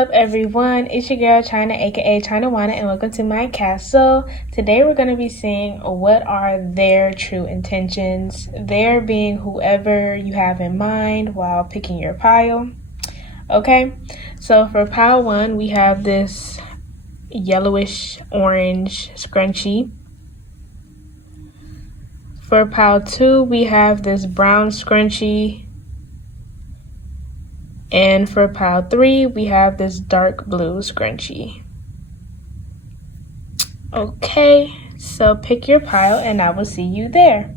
up, everyone? It's your girl China, aka Chinawana, and welcome to my castle. Today we're going to be seeing what are their true intentions, their being whoever you have in mind while picking your pile. Okay, so for pile 1, we have this yellowish orange scrunchie. For pile 2, we have this brown scrunchie. And for pile 3, we have this dark blue scrunchie. Okay, so pick your pile and I will see you there.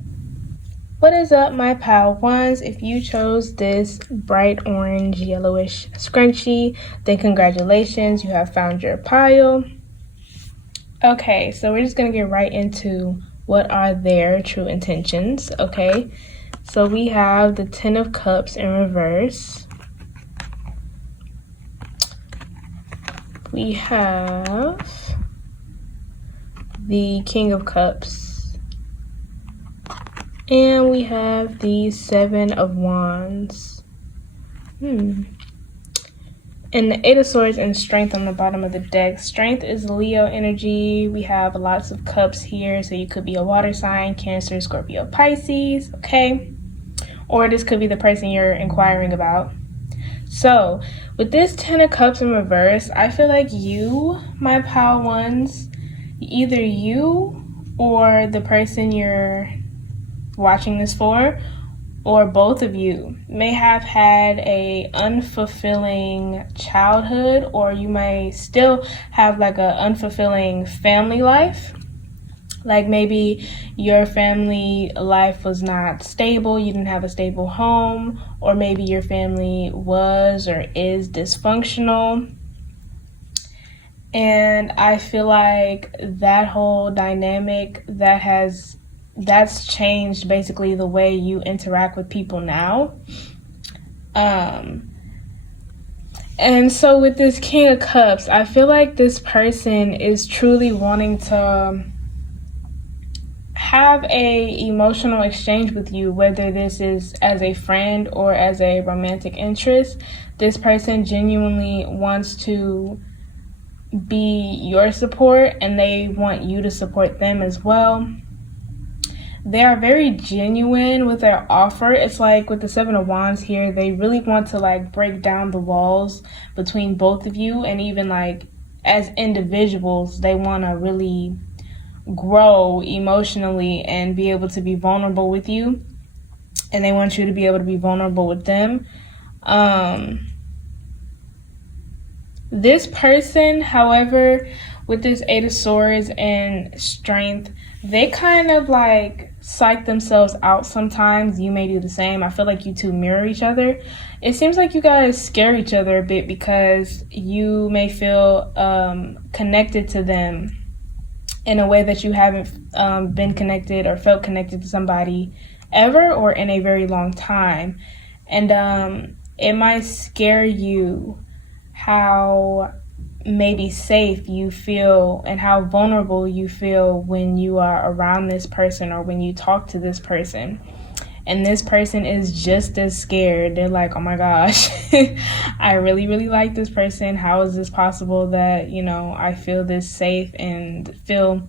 What is up, my pile ones? If you chose this bright orange yellowish scrunchie, then congratulations, you have found your pile. Okay, so we're just gonna get right into what are their true intentions, okay? So we have the Ten of Cups in reverse. We have the King of Cups, and we have the Seven of Wands, and the Eight of Swords and Strength on the bottom of the deck. Strength is Leo energy. We have lots of cups here, so you could be a water sign, Cancer, Scorpio, Pisces, okay? Or this could be the person you're inquiring about. So, with this Ten of Cups in reverse, I feel like you, my pile ones, either you or the person you're watching this for, or both of you, may have had a unfulfilling childhood, or you may still have like a unfulfilling family life. Like maybe your family life was not stable, you didn't have a stable home, or maybe your family was or is dysfunctional. And I feel like that whole dynamic that's changed basically the way you interact with people now. And so with this King of Cups, I feel like this person is truly wanting to have a emotional exchange with you, whether this is as a friend or as a romantic interest. This person genuinely wants to be your support, and they want you to support them as well. They are very genuine with their offer. It's like with the Seven of Wands here, they really want to like break down the walls between both of you, and even like as individuals, they want to really grow emotionally and be able to be vulnerable with you, and they want you to be able to be vulnerable with them. This person, however, with this Eight of Swords and Strength, they kind of like psych themselves out sometimes. You may do the same. I feel like you two mirror each other. It seems like you guys scare each other a bit because you may feel connected to them in a way that you haven't been connected or felt connected to somebody ever or in a very long time. And it might scare you how maybe safe you feel and how vulnerable you feel when you are around this person or when you talk to this person. And this person is just as scared. They're like, oh my gosh, I really, really like this person. How is this possible that, I feel this safe and feel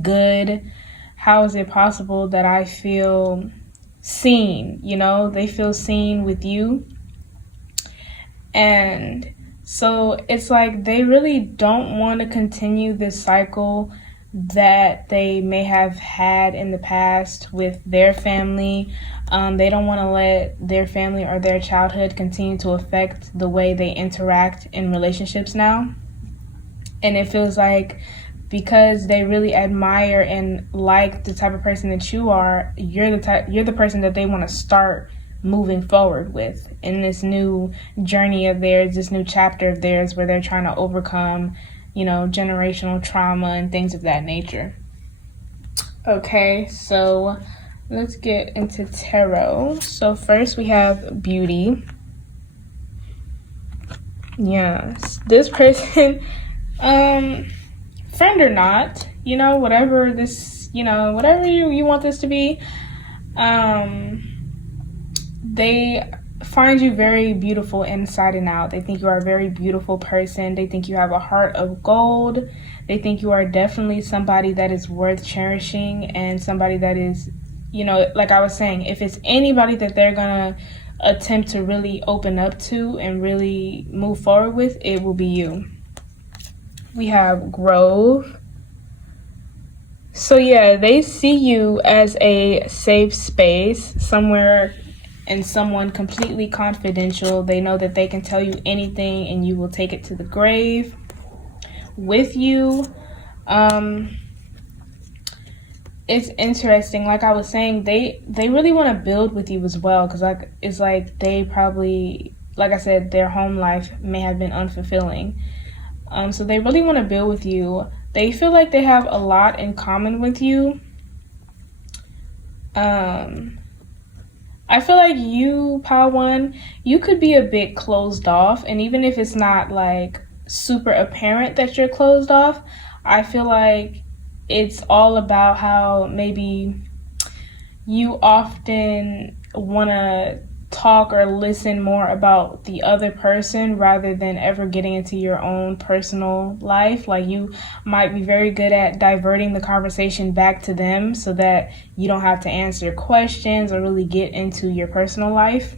good? How is it possible that I feel seen? They feel seen with you. And so it's like they really don't want to continue this cycle that they may have had in the past with their family. They don't want to let their family or their childhood continue to affect the way they interact in relationships now. And it feels like because they really admire and like the type of person that you are, you're the person that they want to start moving forward with in this new journey of theirs, this new chapter of theirs where they're trying to overcome generational trauma and things of that nature. Okay, so let's get into tarot. So first we have Beauty. Yes, this person, friend or not, whatever this, whatever you want this to be, they find you very beautiful inside and out. They think you are a very beautiful person. They think you have a heart of gold. They think you are definitely somebody that is worth cherishing and somebody that is, like I was saying, if it's anybody that they're going to attempt to really open up to and really move forward with, it will be you. We have Grove. So yeah, they see you as a safe space, somewhere and someone completely confidential. They know that they can tell you anything and you will take it to the grave with you. It's interesting. Like I was saying, they really want to build with you as well, because it's like they probably, like I said, their home life may have been unfulfilling. So they really want to build with you. They feel like they have a lot in common with you. I feel like you, Pile 1, you could be a bit closed off, and even if it's not like super apparent that you're closed off, I feel like it's all about how maybe you often want to talk or listen more about the other person rather than ever getting into your own personal life. Like, you might be very good at diverting the conversation back to them so that you don't have to answer questions or really get into your personal life.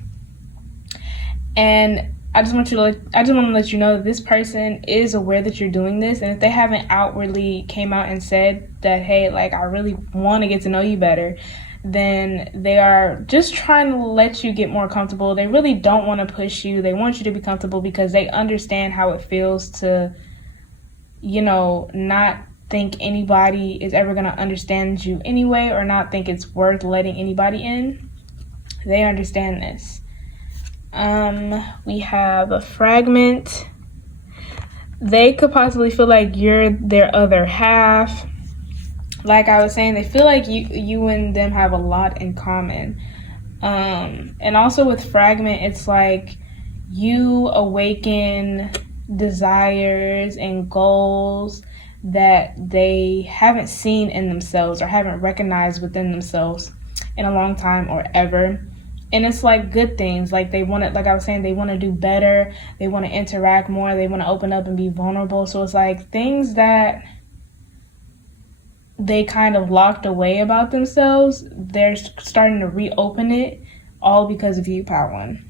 And I just want to let you know that this person is aware that you're doing this, and if they haven't outwardly came out and said that, hey, like, I really want to get to know you better, then they are just trying to let you get more comfortable. They really don't want to push you. They want you to be comfortable because they understand how it feels to, not think anybody is ever going to understand you anyway, or not think it's worth letting anybody in. They understand this. We have a Fragment. They could possibly feel like you're their other half. Like I was saying, they feel like you and them have a lot in common. And also with Fragment, it's like you awaken desires and goals that they haven't seen in themselves or haven't recognized within themselves in a long time or ever. And it's like good things. Like they want to, like I was saying, they want to do better. They want to interact more. They want to open up and be vulnerable. So it's like things that they kind of locked away about themselves, they're starting to reopen it, all because of you, Pile 1.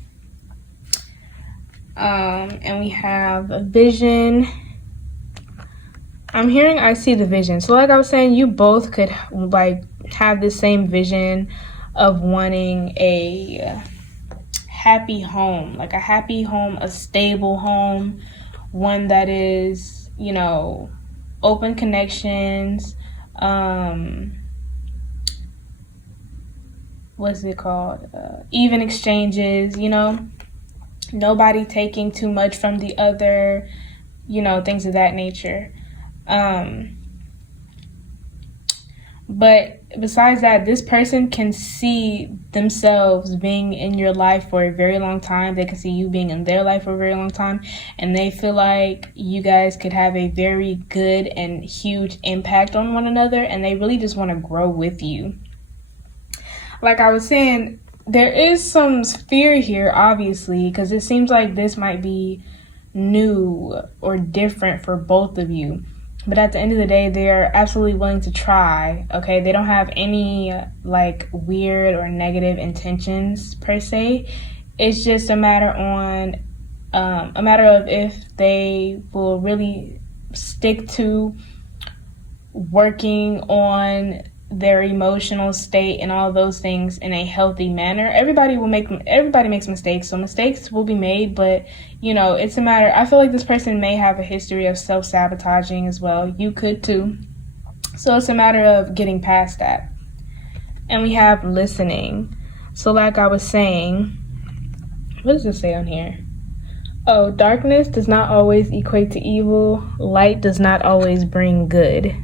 And we have a Vision. I'm hearing I see the vision. So like I was saying, you both could like have the same vision of wanting a happy home, like a happy home, a stable home, one that is, open connections, what's it called? Even exchanges, nobody taking too much from the other, things of that nature. But besides that, this person can see themselves being in your life for a very long time. They can see you being in their life for a very long time. And they feel like you guys could have a very good and huge impact on one another. And they really just want to grow with you. Like I was saying, there is some fear here, obviously, because it seems like this might be new or different for both of you. But at the end of the day, they're absolutely willing to try, okay? They don't have any, like, weird or negative intentions, per se. It's just a matter of if they will really stick to working on their emotional state and all those things in a healthy manner. Everybody makes mistakes, so mistakes will be made, but it's a matter. I feel like this person may have a history of self-sabotaging as well. You could too. So it's a matter of getting past that. And we have listening. So like I was saying, what does it say on here? Oh, darkness does not always equate to evil. Light does not always bring good.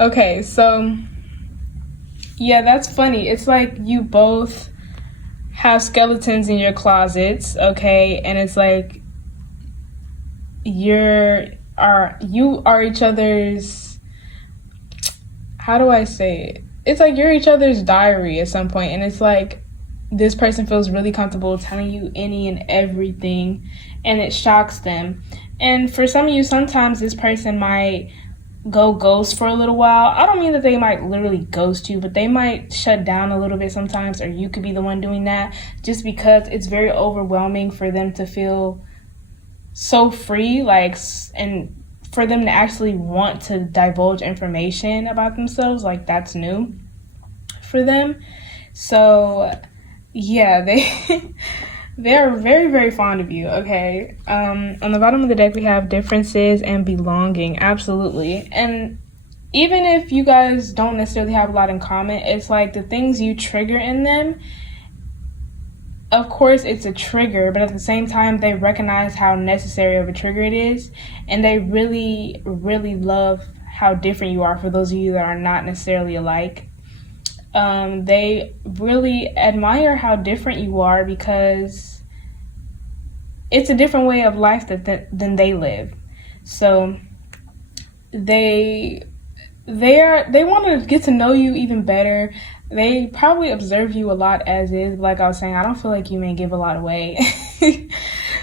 Okay, so yeah, that's funny. It's like you both have skeletons in your closets, okay, and it's like you are each other's, how do I say it? it's like you're each other's diary at some point, and it's like this person feels really comfortable telling you any and everything, and it shocks them. And for some of you, sometimes this person might go ghost for a little while. I don't mean that they might literally ghost you, but they might shut down a little bit sometimes, or you could be the one doing that, just because it's very overwhelming for them to feel so free, like, and for them to actually want to divulge information about themselves, like that's new for them. So yeah, they're very, very fond of you. Okay. On the bottom of the deck, we have differences and belonging. Absolutely. And even if you guys don't necessarily have a lot in common, it's like the things you trigger in them, of course it's a trigger, but at the same time they recognize how necessary of a trigger it is, and they really, really love how different you are. For those of you that are not necessarily alike, they really admire how different you are, because it's a different way of life than they live. So they want to get to know you even better. They probably observe you a lot as is. Like I was saying, I don't feel like you may give a lot away.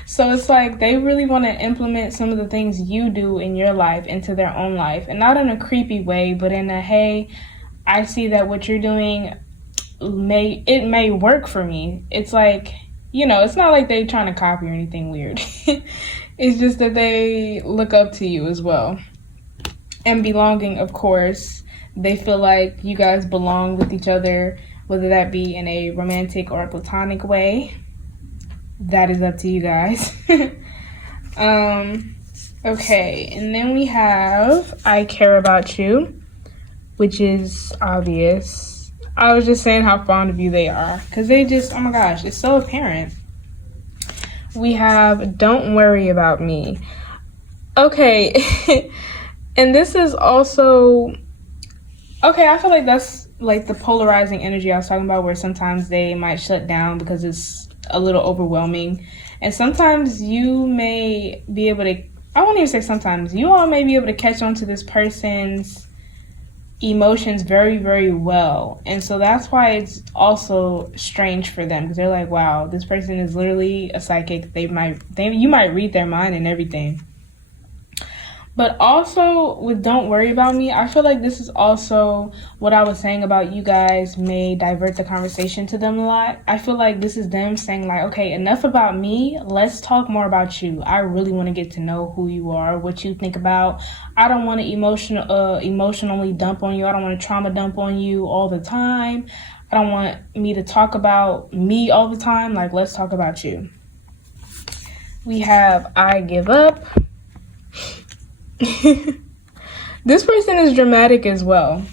So it's like they really want to implement some of the things you do in your life into their own life. And not in a creepy way, but in a, hey, I see that what you're doing may work for me. It's like, it's not like they trying to copy or anything weird. It's just that they look up to you as well. And belonging, of course. They feel like you guys belong with each other, whether that be in a romantic or a platonic way. That is up to you guys. Okay, and then we have I care about you, which is obvious. I was just saying how fond of you they are, because they just, oh my gosh, it's so apparent. We have don't worry about me. Okay, and this is also... Okay, I feel like that's like the polarizing energy I was talking about, where sometimes they might shut down because it's a little overwhelming. And sometimes you may be able to, I won't even say sometimes, you all may be able to catch on to this person's emotions very, very well. And so that's why it's also strange for them, because they're like, wow, this person is literally a psychic. You might read their mind and everything. But also with don't worry about me, I feel like this is also what I was saying about you guys may divert the conversation to them a lot. I feel like this is them saying like, okay, enough about me. Let's talk more about you. I really want to get to know who you are, what you think about. I don't want to emotionally dump on you. I don't want to trauma dump on you all the time. I don't want me to talk about me all the time. Like, let's talk about you. We have I give up. This person is dramatic as well,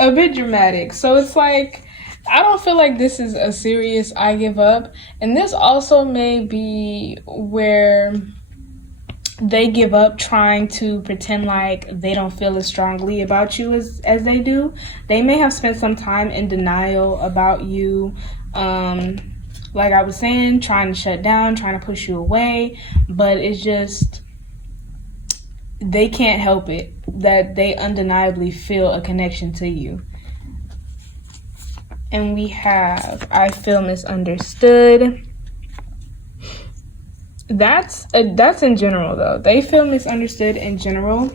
a bit dramatic. So it's like, I don't feel like this is a serious I give up. And this also may be where they give up trying to pretend like they don't feel as strongly about you as they do. They may have spent some time in denial about you, like I was saying, trying to shut down, trying to push you away, but it's just, they can't help it that they undeniably feel a connection to you. And we have I feel misunderstood. That's in general though. They feel misunderstood in general.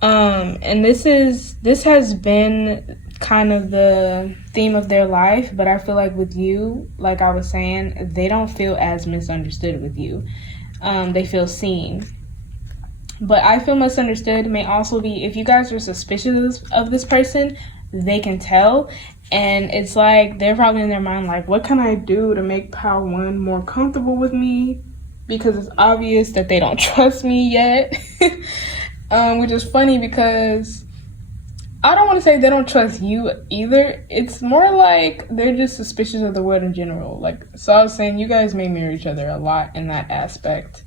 And this has been kind of the theme of their life, but I feel like with you, like I was saying, they don't feel as misunderstood with you. They feel seen. But I feel misunderstood may also be if you guys are suspicious of this person, they can tell. And it's like they're probably in their mind like, what can I do to make Pal 1 more comfortable with me? Because it's obvious that they don't trust me yet. Which is funny because I don't want to say they don't trust you either. It's more like they're just suspicious of the world in general. Like, so I was saying you guys may mirror each other a lot in that aspect.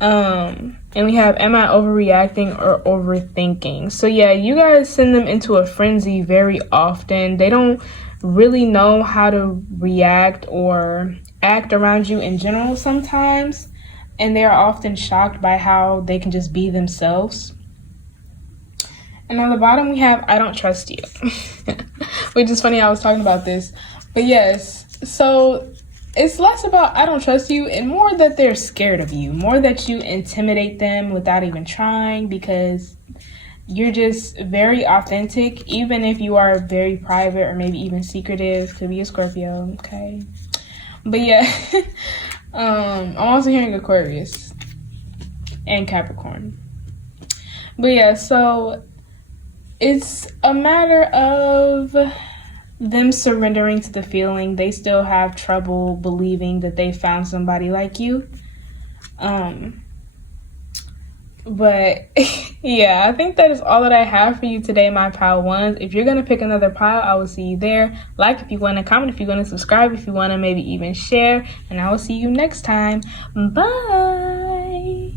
And we have, am I overreacting or overthinking? So yeah, you guys send them into a frenzy very often. They don't really know how to react or act around you in general sometimes. And they are often shocked by how they can just be themselves. And on the bottom we have I don't trust you. Which is funny, I was talking about this. But yes, so it's less about I don't trust you and more that they're scared of you. More that you intimidate them without even trying, because you're just very authentic, even if you are very private or maybe even secretive. Could be a Scorpio, okay? But yeah, I'm also hearing Aquarius and Capricorn. But yeah, so it's a matter of them surrendering to the feeling. They still have trouble believing that they found somebody like you. But yeah, I think that is all that I have for you today, my pile ones. If you're gonna pick another pile, I will see you there. Like if you want to, comment if you want to, subscribe if you want to, maybe even share, and I will see you next time. Bye.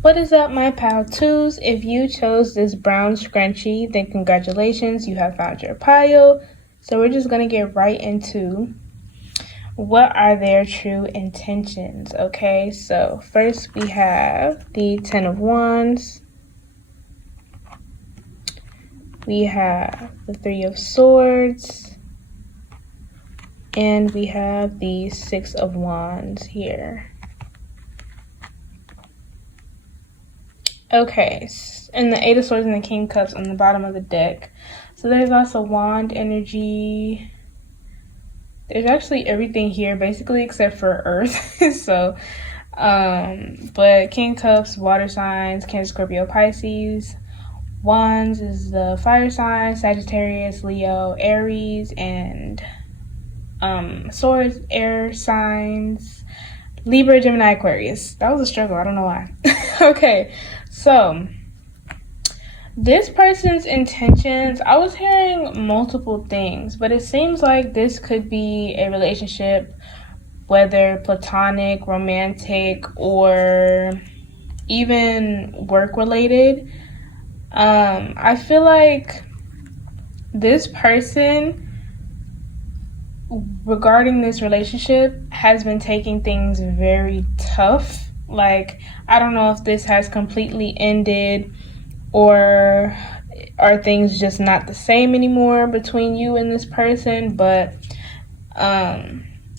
What is up, my pile twos? If you chose this brown scrunchie, then congratulations, you have found your pile. So we're just gonna get right into what are their true intentions, okay? So first we have the Ten of Wands. We have the Three of Swords. And we have the Six of Wands here. Okay, and the Eight of Swords and the King of Cups on the bottom of the deck. So there's also wand energy. There's actually everything here, basically, except for Earth. So, but King Cups, water signs, Cancer, Scorpio, Pisces. Wands is the fire sign, Sagittarius, Leo, Aries, and Swords, air signs, Libra, Gemini, Aquarius. That was a struggle. I don't know why. Okay, so this person's intentions, I was hearing multiple things, but it seems like this could be a relationship, whether platonic, romantic, or even work-related. I feel like this person, regarding this relationship, has been taking things very tough. Like, I don't know if this has completely ended, or are things just not the same anymore between you and this person, but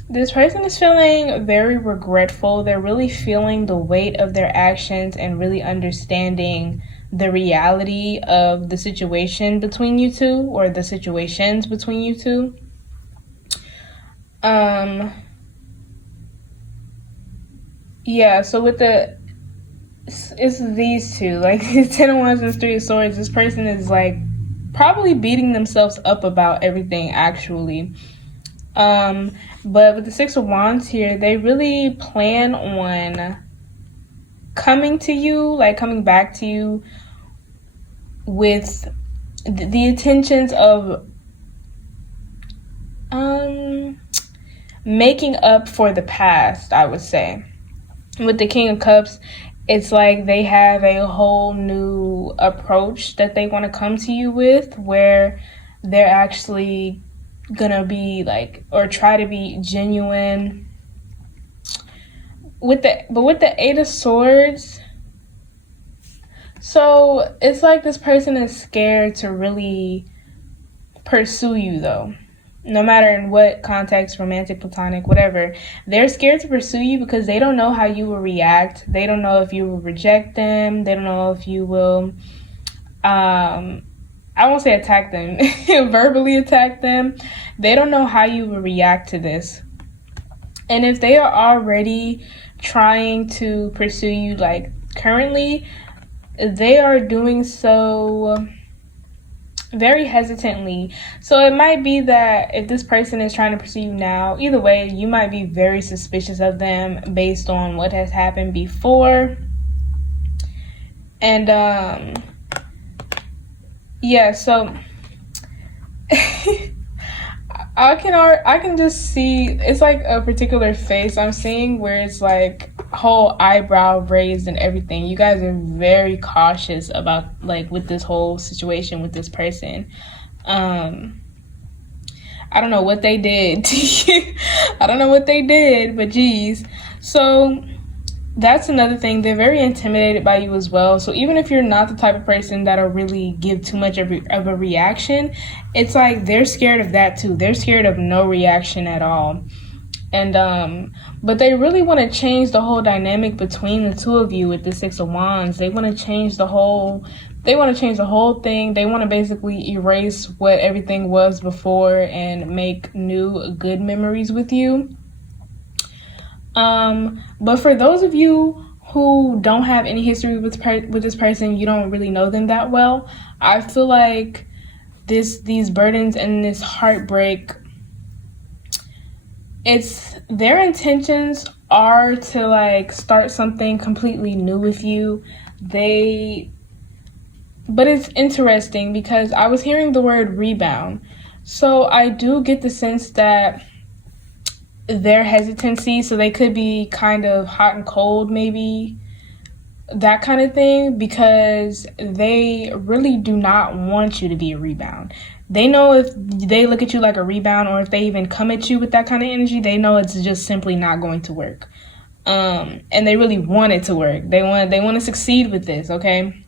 this person is feeling very regretful. They're really feeling the weight of their actions and really understanding the reality of the situation between you two, or the situations between you two. Yeah, so with it's these two, like Ten of Wands and Three of Swords. This person is like probably beating themselves up about everything, actually. But with the Six of Wands here, they really plan on coming to you, like coming back to you with the intentions of making up for the past, I would say. With the King of Cups, it's like they have a whole new approach that they want to come to you with, where they're actually gonna be like, or try to be genuine. But with the Eight of Swords, so it's like this person is scared to really pursue you, though. No matter in what context, romantic, platonic, whatever, they're scared to pursue you because they don't know how you will react. They don't know if you will reject them. They don't know if you will, I won't say attack them, verbally attack them. They don't know how you will react to this. And if they are already trying to pursue you, like currently, they are doing so very hesitantly. So it might be that if this person is trying to pursue you now, either way, you might be very suspicious of them based on what has happened before. And yeah, so I can just see, it's like a particular face I'm seeing where it's like whole eyebrow raised and everything. You guys are very cautious about, like, with this whole situation with this person. I don't know what they did to you. I don't know what they did, but geez. So That's another thing. They're very intimidated by you as well. So even if you're not the type of person that'll really give too much of a reaction, it's like they're scared of that too. They're scared of no reaction at all. And but they really want to change the whole dynamic between the two of you with the Six of Wands. They want to change the whole thing. They want to basically erase what everything was before and make new good memories with you. But for those of you who don't have any history with this person, you don't really know them that well, I feel like these burdens and this heartbreak, it's their intentions are to like start something completely new with you. But it's interesting because I was hearing the word rebound. So I do get the sense that their hesitancy, so they could be kind of hot and cold, maybe that kind of thing, because they really do not want you to be a rebound. They know if they look at you like a rebound, or if they even come at you with that kind of energy, they know it's just simply not going to work. And they really want it to work. They want to succeed with this, okay?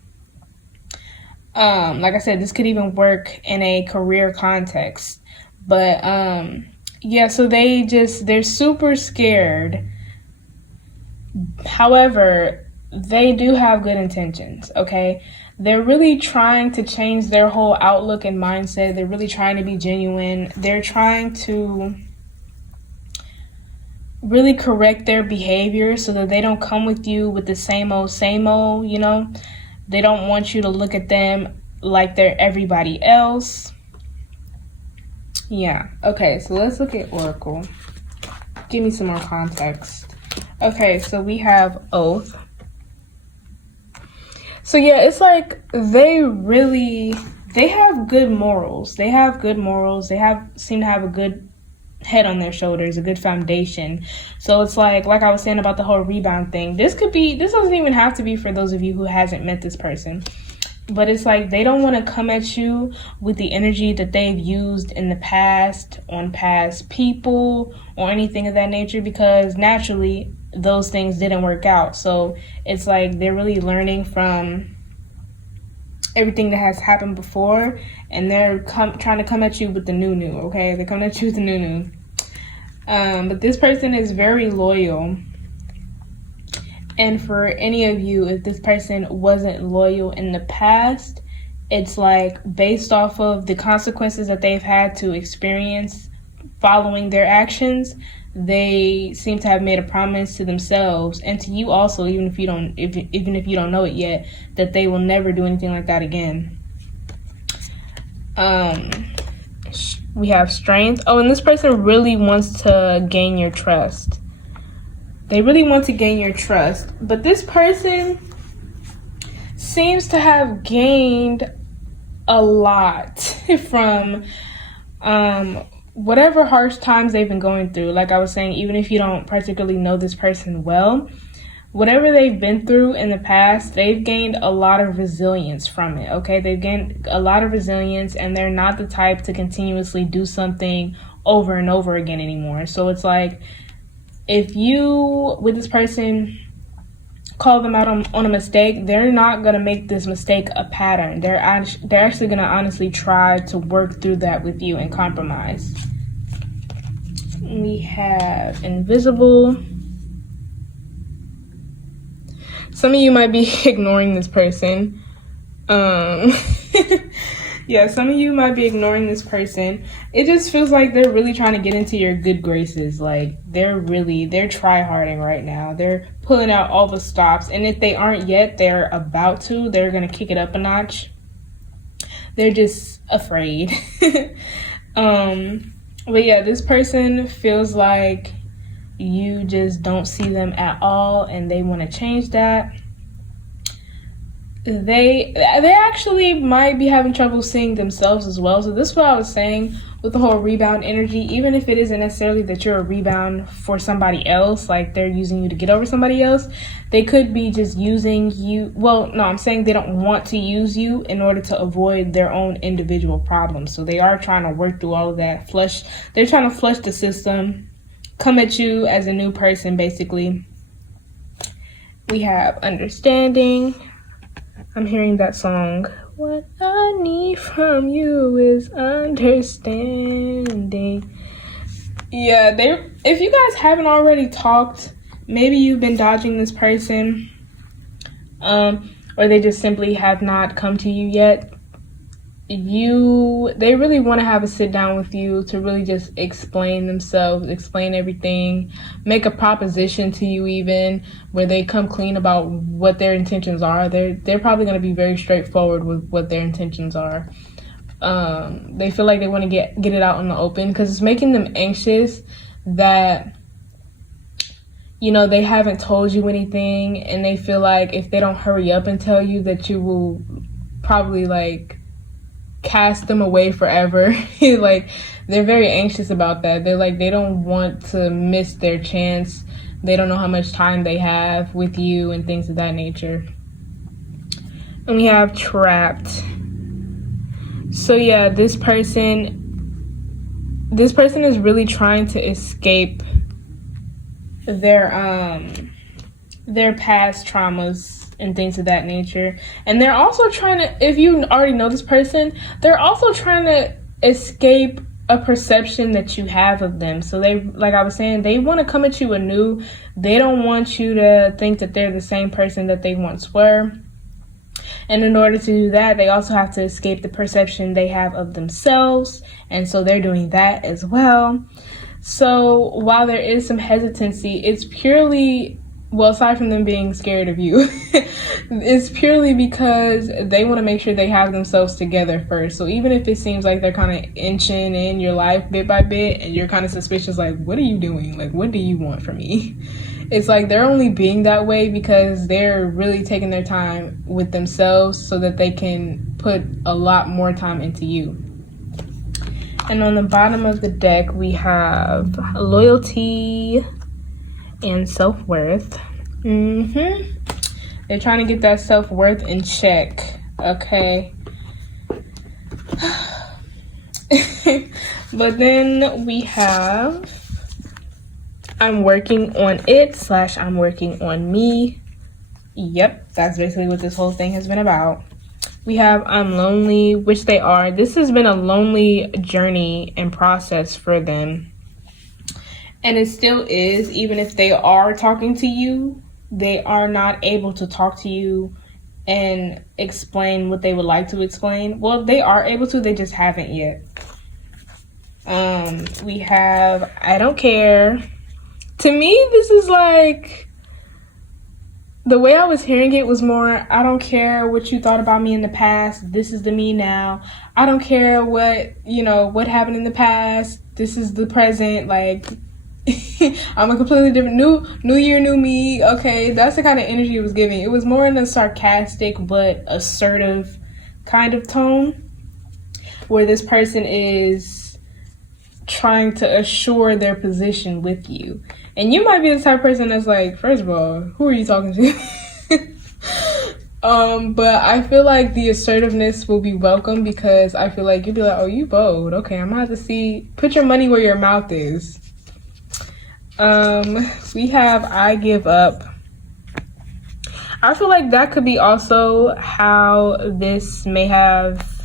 Like I said, this could even work in a career context. But yeah, so they're super scared. However, they do have good intentions, okay? They're really trying to change their whole outlook and mindset. They're really trying to be genuine. They're trying to really correct their behavior so that they don't come with you with the same old, you know? They don't want you to look at them like they're everybody else. Yeah, okay, so let's look at Oracle. Give me some more context. Okay, so we have Oath. So yeah, it's like they have good morals. They seem to have a good head on their shoulders, a good foundation. So it's like I was saying about the whole rebound thing. This doesn't even have to be for those of you who hasn't met this person. But it's like they don't want to come at you with the energy that they've used in the past on past people or anything of that nature, because naturally those things didn't work out. So it's like they're really learning from everything that has happened before, and they're trying to come at you with the new, okay? They're coming at you with the new. But this person is very loyal. And for any of you, if this person wasn't loyal in the past, it's like based off of the consequences that they've had to experience following their actions, they seem to have made a promise to themselves and to you also, even if you don't know it yet, that they will never do anything like that again. We have Strength. Oh, and this person really wants to gain your trust. They really want to gain your trust, but this person seems to have gained a lot from whatever harsh times they've been going through. Like I was saying, even if you don't particularly know this person well, whatever they've been through in the past, they've gained a lot of resilience from it, okay? They've gained a lot of resilience, and they're not the type to continuously do something over and over again anymore. So it's like, if you, with this person, call them out on a mistake, they're not going to make this mistake a pattern. They're actually going to honestly try to work through that with you and compromise. We have Invisible. Some of you might be ignoring this person. Yeah, some of you might be ignoring this person. It just feels like they're really trying to get into your good graces. Like they're try-harding right now. They're pulling out all the stops. And if they aren't yet, they're about to. They're going to kick it up a notch. They're just afraid. But yeah, this person feels like you just don't see them at all, and they want to change that. They actually might be having trouble seeing themselves as well. So this is what I was saying with the whole rebound energy. Even if it isn't necessarily that you're a rebound for somebody else, like they're using you to get over somebody else, they could be just using you. Well, no, I'm saying they don't want to use you in order to avoid their own individual problems. So they are trying to work through all of that. They're trying to flush the system, come at you as a new person, basically. We have understanding. I'm hearing that song. What I need from you is understanding. Yeah, if you guys haven't already talked, maybe you've been dodging this person, or they just simply have not come to you yet. They really want to have a sit down with you to really just explain themselves, explain everything, make a proposition to you, even where they come clean about what their intentions are. They're probably going to be very straightforward with what their intentions are. They feel like they want to get it out in the open because it's making them anxious that, you know, they haven't told you anything, and they feel like if they don't hurry up and tell you, that you will probably like cast them away forever. Like, they're very anxious about that. They're like, they don't want to miss their chance. They don't know how much time they have with you and things of that nature. And we have trapped. So yeah, this person is really trying to escape their past traumas and things of that nature. And they're also trying to, if you already know this person, they're also trying to escape a perception that you have of them. So they, like I was saying, they want to come at you anew. They don't want you to think that they're the same person that they once were. And in order to do that, they also have to escape the perception they have of themselves. And so they're doing that as well. So while there is some hesitancy, it's purely, well, aside from them being scared of you, it's purely because they want to make sure they have themselves together first. So even if it seems like they're kind of inching in your life bit by bit, and you're kind of suspicious, like, what are you doing? Like, what do you want from me? It's like they're only being that way because they're really taking their time with themselves so that they can put a lot more time into you. And on the bottom of the deck, we have loyalty and self-worth. They're trying to get that self-worth in check, okay? But then we have I'm working on it / I'm working on me. Yep, that's basically what this whole thing has been about. We have I'm lonely, which they are. This has been a lonely journey and process for them. And it still is. Even if they are talking to you, they are not able to talk to you and explain what they would like to explain. Well, they are able to, they just haven't yet. We have I don't care. To me, this is like, the way I was hearing it was more, I don't care what you thought about me in the past. This is the me now. I don't care what happened in the past. This is the present. Like, I'm a completely different, new year, new me. Okay, that's the kind of energy it was giving. It was more in a sarcastic but assertive kind of tone, where this person is trying to assure their position with you. And you might be the type of person that's like, first of all, who are you talking to? But I feel like the assertiveness will be welcome, because I feel like you'll be like, oh, you bold. Okay, I'm gonna have to see, put your money where your mouth is. We have I give up. I feel like that could be also how this may have,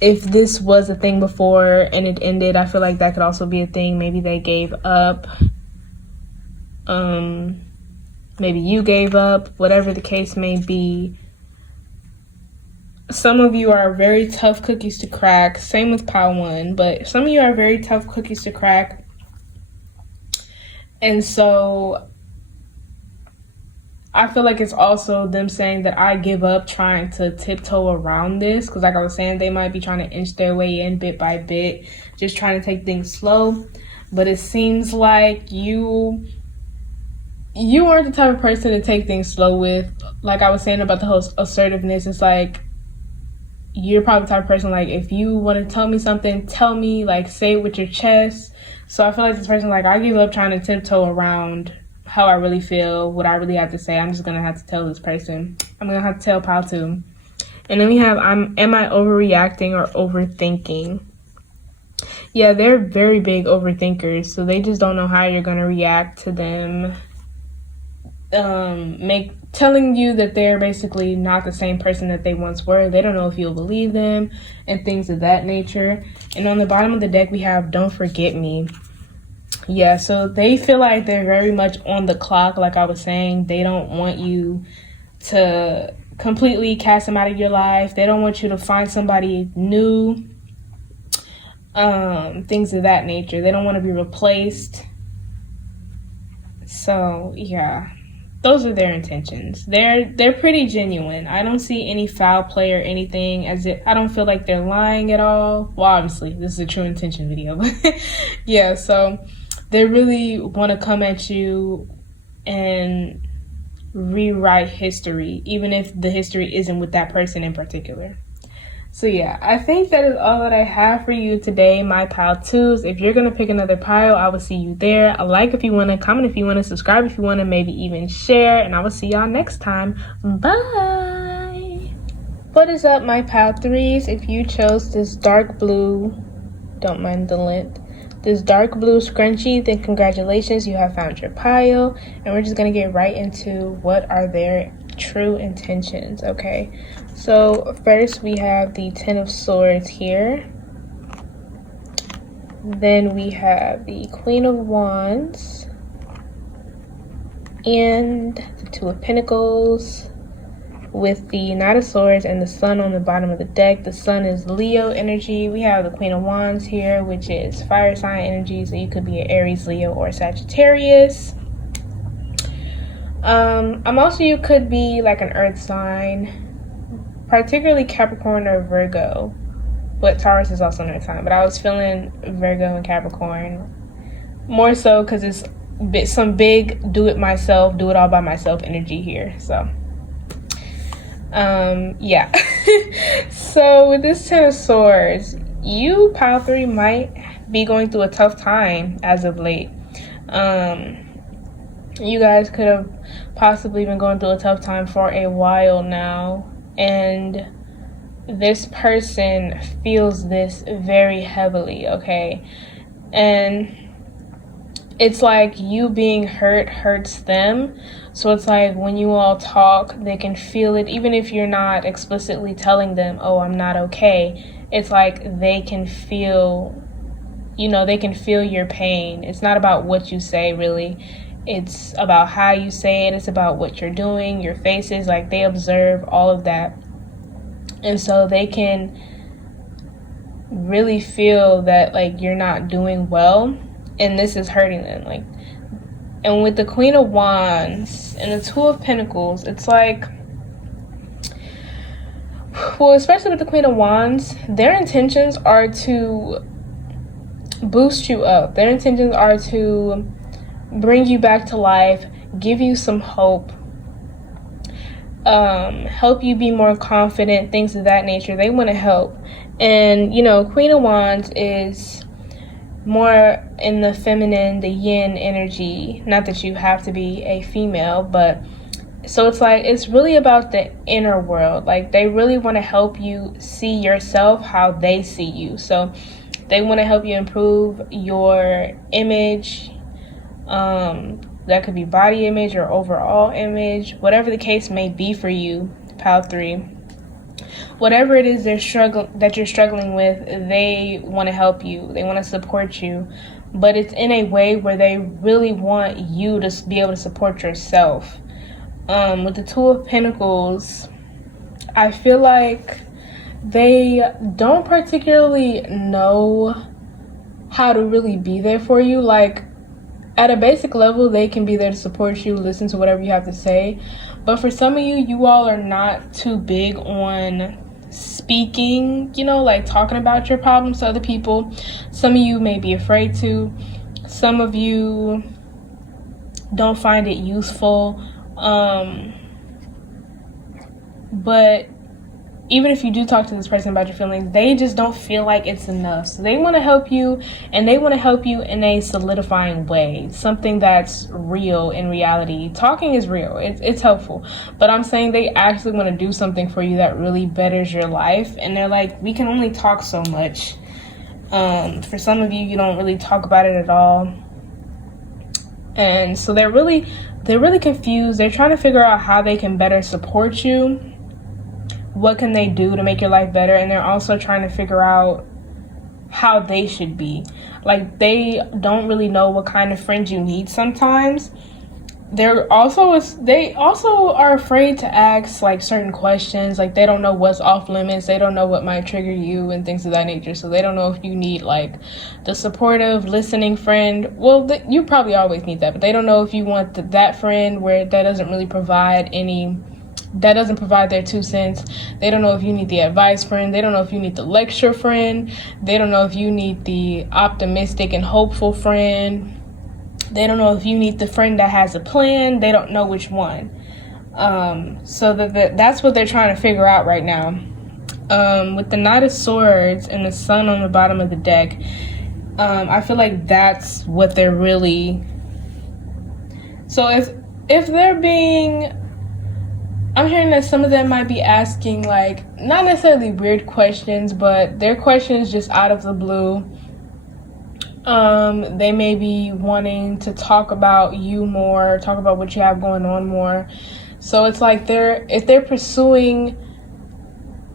if this was a thing before and it ended, I feel like that could also be a thing. Maybe they gave up. Maybe you gave up, whatever the case may be. Some of you are very tough cookies to crack. Same with Pile 1, but some of you are very tough cookies to crack. And so I feel like it's also them saying that I give up, trying to tiptoe around this. Because like I was saying, they might be trying to inch their way in bit by bit, just trying to take things slow. But it seems like you aren't the type of person to take things slow with. Like I was saying about the whole assertiveness, it's like you're probably the type of person, like, if you want to tell me something, tell me, like, say it with your chest. So I feel like this person, like, I give up trying to tiptoe around how I really feel, what I really have to say. I'm just going to have to tell this person. I'm going to have to tell Pile 2. And then we have, am I overreacting or overthinking? Yeah, they're very big overthinkers, so they just don't know how you're going to react to them. telling you that they're basically not the same person that they once were. They don't know if you'll believe them and things of that nature. And on the bottom of the deck, we have Don't Forget Me. Yeah, so they feel like they're very much on the clock, like I was saying. They don't want you to completely cast them out of your life. They don't want you to find somebody new, things of that nature. They don't want to be replaced. So, yeah. Those are their intentions. They're pretty genuine. I don't see any foul play or anything. I don't feel like they're lying at all. Well, obviously, this is a true intention video, but yeah. So they really want to come at you and rewrite history, even if the history isn't with that person in particular. So yeah, I think that is all that I have for you today, my pile twos. If you're going to pick another pile, I will see you there. A like if you want to, comment if you want to, subscribe if you want to, maybe even share. And I will see y'all next time. Bye. What is up, my pile threes? If you chose this dark blue, don't mind the length, this dark blue scrunchie, then congratulations, you have found your pile. And we're just going to get right into what are their true intentions, okay? So first we have the Ten of Swords here. Then we have the Queen of Wands and the Two of Pentacles with the Knight of Swords and the Sun on the bottom of the deck. The Sun is Leo energy. We have the Queen of Wands here, which is fire sign energy, so you could be an Aries, Leo, or Sagittarius. You could be like an earth sign, particularly Capricorn or Virgo, but Taurus is also an earth sign. But I was feeling Virgo and Capricorn more so because it's some big do it all by myself energy here. So yeah. So with this Ten of Swords, you pile three might be going through a tough time as of late. You guys could have possibly been going through a tough time for a while now, and this person feels this very heavily, okay? And it's like you being hurt hurts them. So it's like when you all talk, they can feel it, even if you're not explicitly telling them, oh, I'm not okay. It's like they can feel, they can feel your pain. It's not about what you say, really. It's about how you say it. It's about what you're doing, your faces. Like, they observe all of that. And so they can really feel that, like, you're not doing well. And this is hurting them. Like, and with the Queen of Wands and the Two of Pentacles, it's like, well, especially with the Queen of Wands, their intentions are to boost you up. Their intentions are to bring you back to life, give you some hope, help you be more confident, things of that nature. They want to help. And, Queen of Wands is more in the feminine, the yin energy. Not that you have to be a female, but so it's like, it's really about the inner world. Like, they really want to help you see yourself how they see you. So they want to help you improve your image. That could be body image or overall image, whatever the case may be for you, pile three. Whatever it is that you're struggling with, they want to help you. They want to support you, but it's in a way where they really want you to be able to support yourself. With the Two of Pentacles, I feel like they don't particularly know how to really be there for you. Like, at a basic level, they can be there to support you, listen to whatever you have to say. But for some of you all are not too big on speaking, like talking about your problems to other people. Some of you may be afraid to. Some of you don't find it useful. But even if you do talk to this person about your feelings, they just don't feel like it's enough. So they want to help you, and they want to help you in a solidifying way, something that's real in reality. Talking is real. It's helpful. But I'm saying they actually want to do something for you that really betters your life. And they're like, we can only talk so much. For some of you, you don't really talk about it at all. And so they're really they're really confused. They're trying to figure out how they can better support you. What can they do to make your life better? And they're also trying to figure out how they should be. Like, they don't really know what kind of friends you need sometimes. They also are afraid to ask like certain questions. Like, they don't know what's off limits. They don't know what might trigger you and things of that nature. So they don't know if you need like the supportive listening friend. Well, you probably always need that, but they don't know if you want that friend where that doesn't really provide their 2 cents. They don't know if you need the advice friend. They don't know if you need the lecture friend. They don't know if you need the optimistic and hopeful friend. They don't know if you need the friend that has a plan. They don't know which one. So that's what they're trying to figure out right now. With the Knight of Swords and the Sun on the bottom of the deck, I feel like that's what they're really... So if they're being... I'm hearing that some of them might be asking, like, not necessarily weird questions, but they're questions just out of the blue. They may be wanting to talk about you more, talk about what you have going on more. So it's like if they're pursuing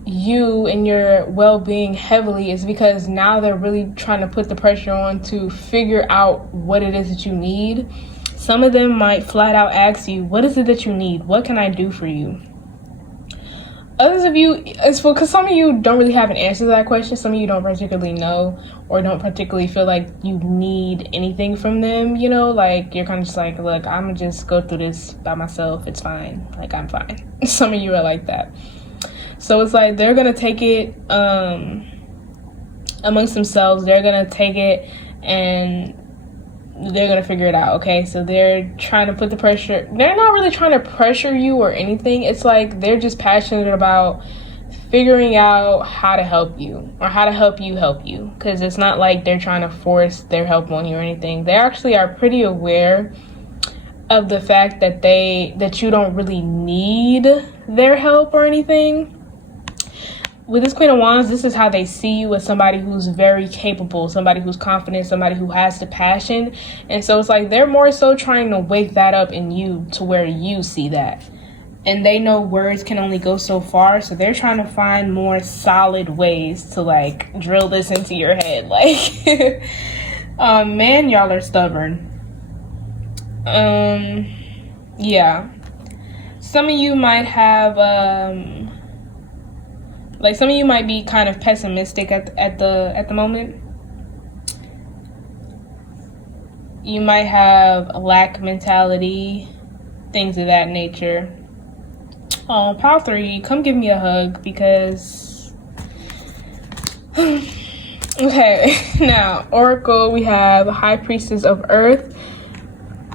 you and your well-being heavily, it's because now they're really trying to put the pressure on to figure out what it is that you need. Some of them might flat out ask you, what is it that you need? What can I do for you? Others of you, because some of you don't really have an answer to that question. Some of you don't particularly know or don't particularly feel like you need anything from them, you know? Like, you're kind of just like, look, I'm going to just go through this by myself. It's fine. Like, I'm fine. Some of you are like that. So it's like they're going to take it amongst themselves. They're going to take it and they're going to figure it out, okay? So they're trying to put the pressure. They're not really trying to pressure you or anything. It's like they're just passionate about figuring out how to help you or how to help you. Because it's not like they're trying to force their help on you or anything. They actually are pretty aware of the fact that you don't really need their help or anything. With this Queen of Wands, this is how they see you, as somebody who's very capable, somebody who's confident, somebody who has the passion. And so it's like they're more so trying to wake that up in you to where you see that. And they know words can only go so far, so they're trying to find more solid ways to like drill this into your head. Like, man, y'all are stubborn. Yeah. Some of you might have some of you might be kind of pessimistic at the moment. You might have a lack mentality, things of that nature. Pile 3, come give me a hug because... Okay, now, Oracle, we have High Priestess of Earth,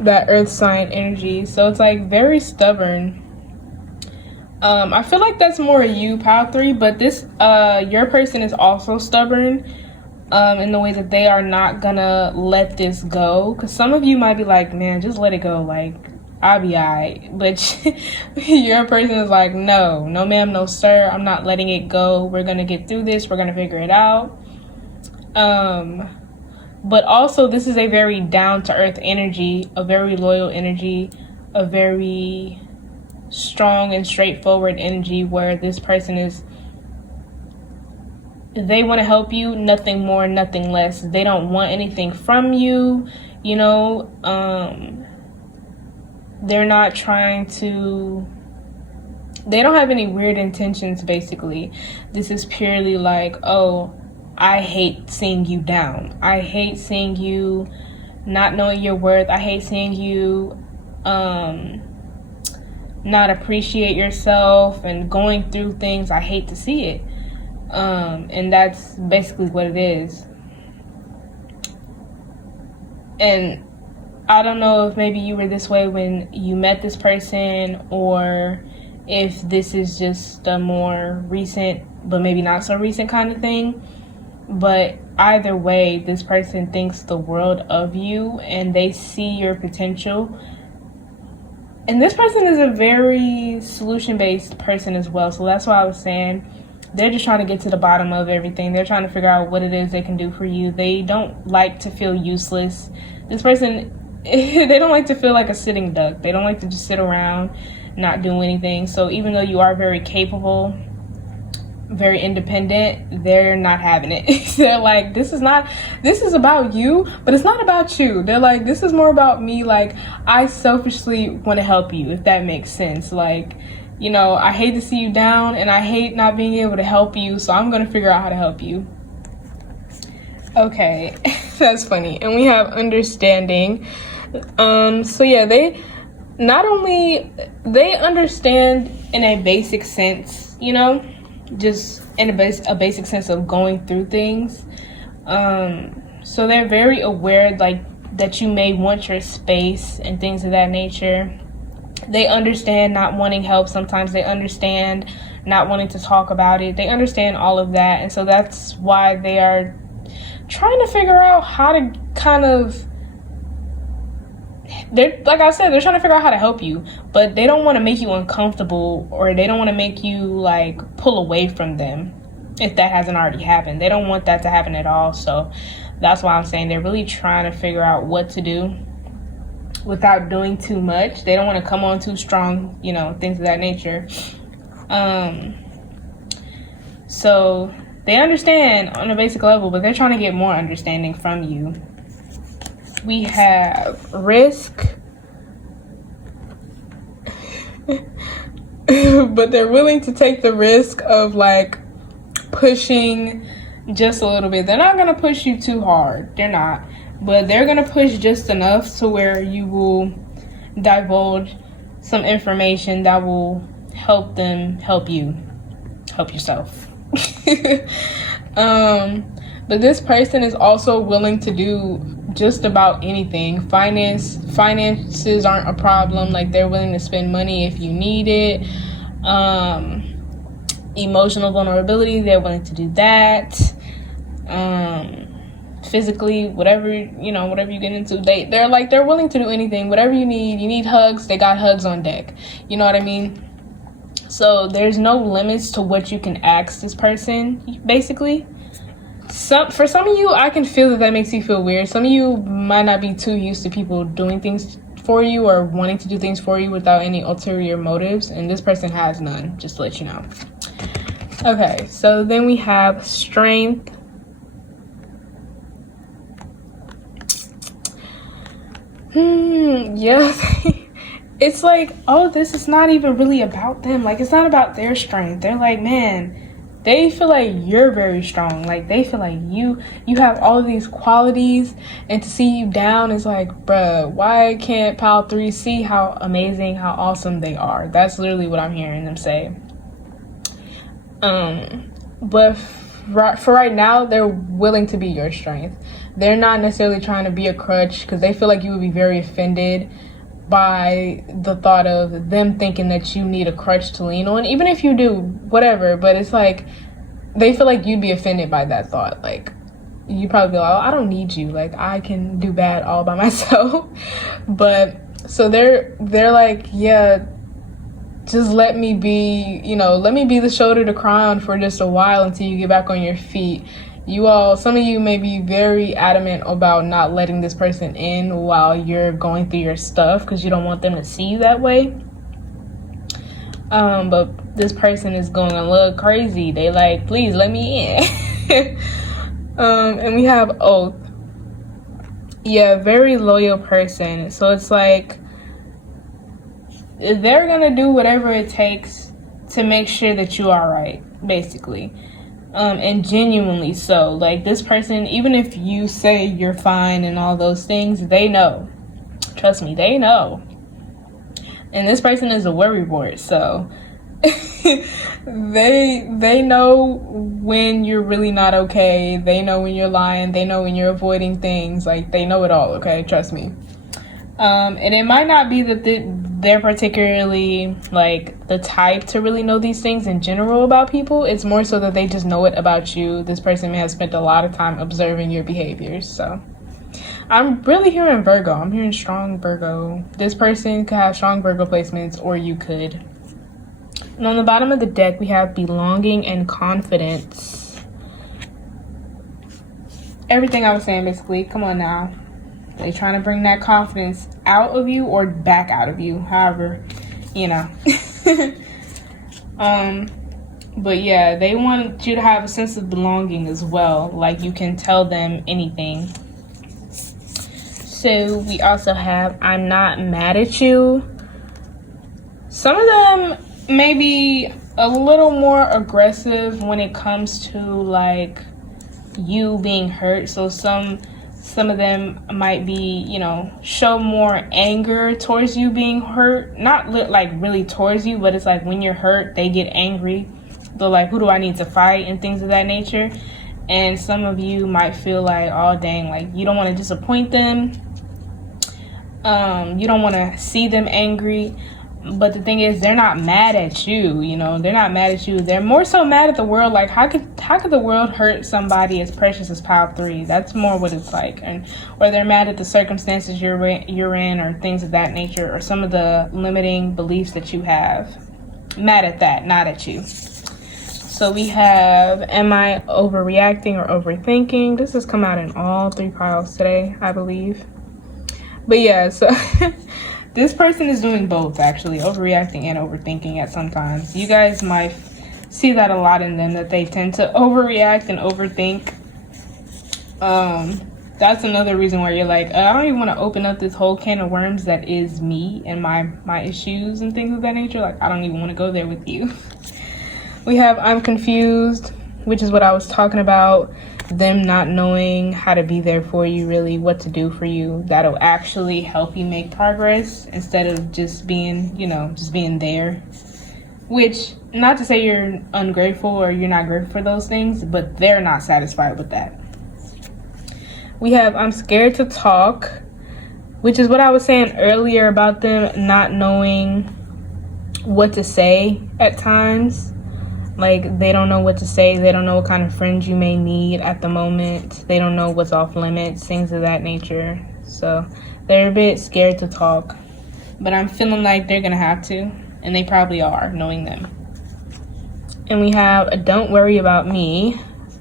that Earth sign energy. So it's like very stubborn. I feel like that's more you, Pile 3, but this, your person is also stubborn in the way that they are not gonna let this go. Because some of you might be like, man, just let it go. Like, I'll be alright. But your person is like, no ma'am, no sir, I'm not letting it go. We're gonna get through this. We're gonna figure it out. But also, this is a very down-to-earth energy, a very loyal energy, a very strong and straightforward energy where this person is, they want to help you, nothing more, nothing less. They don't want anything from you, you know. They're not trying to, they don't have any weird intentions, basically. This is purely like, oh, I hate seeing you down. I hate seeing you not knowing your worth. I hate seeing you not appreciate yourself and going through things. I hate to see it. And that's basically what it is. And I don't know if maybe you were this way when you met this person, or if this is just a more recent but maybe not so recent kind of thing. But either way, this person thinks the world of you and they see your potential. And this person is a very solution-based person as well. So that's why I was saying they're just trying to get to the bottom of everything. They're trying to figure out what it is they can do for you. They don't like to feel useless. This person they don't like to feel like a sitting duck. They don't like to just sit around, not do anything. So even though you are very capable, very independent, they're not having it. They're like, this is about you, but it's not about you. They're like, this is more about me. Like, I selfishly want to help you, if that makes sense. Like, you know, I hate to see you down and I hate not being able to help you, so I'm going to figure out how to help you. Okay, that's funny. And we have understanding. So yeah, they understand in a basic sense, you know, just in a basic sense of going through things. So they're very aware, like, that you may want your space and things of that nature. They understand not wanting help. Sometimes they understand not wanting to talk about it. They understand all of that. And so that's why they are trying to figure out how to kind of, like I said, they're trying to figure out how to help you, but they don't want to make you uncomfortable, or they don't want to make you like pull away from them if that hasn't already happened. They don't want that to happen at all. So that's why I'm saying they're really trying to figure out what to do without doing too much. They don't want to come on too strong, you know, things of that nature. So they understand on a basic level, but they're trying to get more understanding from you. We have risk, but they're willing to take the risk of like pushing just a little bit. They're not going to push you too hard. They're not. But they're going to push just enough to where you will divulge some information that will help them help you help yourself. But this person is also willing to do just about anything. Finances aren't a problem. Like, they're willing to spend money if you need it. Emotional vulnerability, they're willing to do that. Physically, whatever you get into, they're willing to do anything. Whatever you need hugs, they got hugs on deck. You know what I mean? So there's no limits to what you can ask this person, basically. For some of you, I can feel that makes you feel weird. Some of you might not be too used to people doing things for you or wanting to do things for you without any ulterior motives, and this person has none, just to let you know. Okay, so then we have strength. Yeah. It's like, oh, this is not even really about them. Like, it's not about their strength. They're like, man, they feel like you're very strong. Like, they feel like you have all of these qualities, and to see you down is like, bruh, why can't Pal 3 see how amazing, how awesome they are? That's literally what I'm hearing them say. But for right now, they're willing to be your strength. They're not necessarily trying to be a crutch, because they feel like you would be very offended by the thought of them thinking that you need a crutch to lean on. Even if you do, whatever, but it's like they feel like you'd be offended by that thought. Like, you probably be like, oh, I don't need you, like, I can do bad all by myself. But so they're like, yeah, just let me be the shoulder to cry on for just a while until you get back on your feet. Some of you may be very adamant about not letting this person in while you're going through your stuff, because you don't want them to see you that way. But this person is going a little crazy. They like, please let me in. And we have oath. Yeah, very loyal person. So it's like, they're gonna do whatever it takes to make sure that you are right, basically. And genuinely so. Like, this person, even if you say you're fine and all those things, they know. Trust me, they know. And this person is a worrywart, so they know when you're really not okay. They know when you're lying. They know when you're avoiding things. Like, they know it all, okay? Trust me. And it might not be that they're particularly like the type to really know these things in general about people. It's more so that they just know it about you. This person may have spent a lot of time observing your behaviors. So I'm really hearing Virgo. I'm hearing strong Virgo. This person could have strong Virgo placements, or you could. And on the bottom of the deck, we have belonging and confidence. Everything I was saying, basically. Come on now. They're trying to bring that confidence out of you or back out of you, however, you know. But yeah, they want you to have a sense of belonging as well. Like you can tell them anything. So we also have I'm not mad at you. Some of them may be a little more aggressive when it comes to like you being hurt. So some of them might be, you know, show more anger towards you being hurt. Not like really towards you, but it's like when you're hurt, they get angry. They're like, who do I need to fight and things of that nature. And some of you might feel like, oh dang, like you don't want to disappoint them. You don't want to see them angry. But the thing is, they're not mad at you, you know, they're not mad at you. They're more so mad at the world. Like, how could the world hurt somebody as precious as Pile 3? That's more what it's like. And or they're mad at the circumstances you're in or things of that nature, or some of the limiting beliefs that you have. Mad at that, not at you. So we have, am I overreacting or overthinking? This has come out in all 3 piles today, I believe. But yeah, so this person is doing both, actually, overreacting and overthinking at some times. You guys might see that a lot in them, that they tend to overreact and overthink. That's another reason why you're like, I don't even want to open up this whole can of worms that is me and my issues and things of that nature. Like, I don't even want to go there with you. We have I'm confused, which is what I was talking about. Them not knowing how to be there for you, really, what to do for you. That'll actually help you make progress instead of just being, you know, just being there. Which, not to say you're ungrateful or you're not grateful for those things, but they're not satisfied with that. We have I'm scared to talk, which is what I was saying earlier about them not knowing what to say at times. Like, they don't know what to say. They don't know what kind of friends you may need at the moment. They don't know what's off limits, things of that nature. So they're a bit scared to talk. But I'm feeling like they're going to have to. And they probably are, knowing them. And we have a don't worry about me.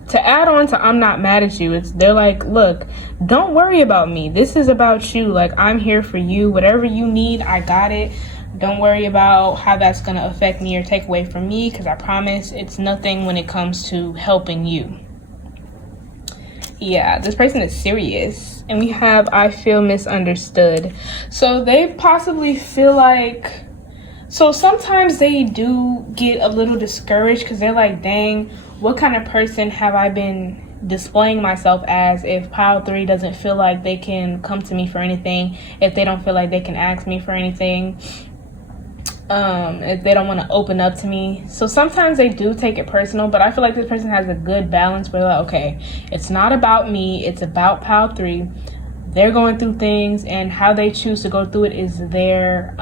To add on to I'm not mad at you, they're like, look, don't worry about me. This is about you. Like, I'm here for you. Whatever you need, I got it. Don't worry about how that's going to affect me or take away from me, because I promise it's nothing when it comes to helping you. Yeah, this person is serious. And we have I feel misunderstood. So they possibly feel like, so sometimes they do get a little discouraged because they're like, dang, what kind of person have I been displaying myself as if Pile 3 doesn't feel like they can come to me for anything, if they don't feel like they can ask me for anything, if they don't want to open up to me. So sometimes they do take it personal, but I feel like this person has a good balance where they're like, okay, it's not about me, it's about Pile 3. They're going through things, and how they choose to go through it is their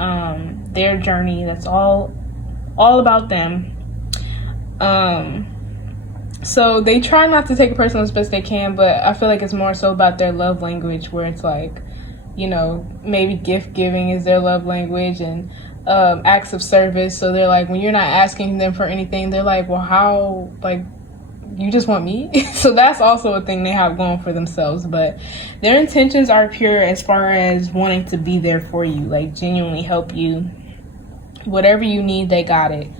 journey. That's all about them. So they try not to take it personal as best they can, but I feel like it's more so about their love language, where it's like, you know, maybe gift giving is their love language, and acts of service. So they're like, when you're not asking them for anything, they're like, well, how, like, you just want me? So that's also a thing they have going for themselves. But their intentions are pure as far as wanting to be there for you, like genuinely help you. Whatever you need, they got it.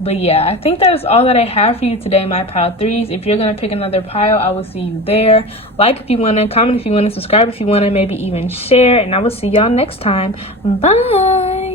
But yeah, I think that is all that I have for you today, my Pile 3s. If you're going to pick another pile, I will see you there. Like if you want to, comment if you want to, subscribe if you want to, maybe even share. And I will see y'all next time. Bye!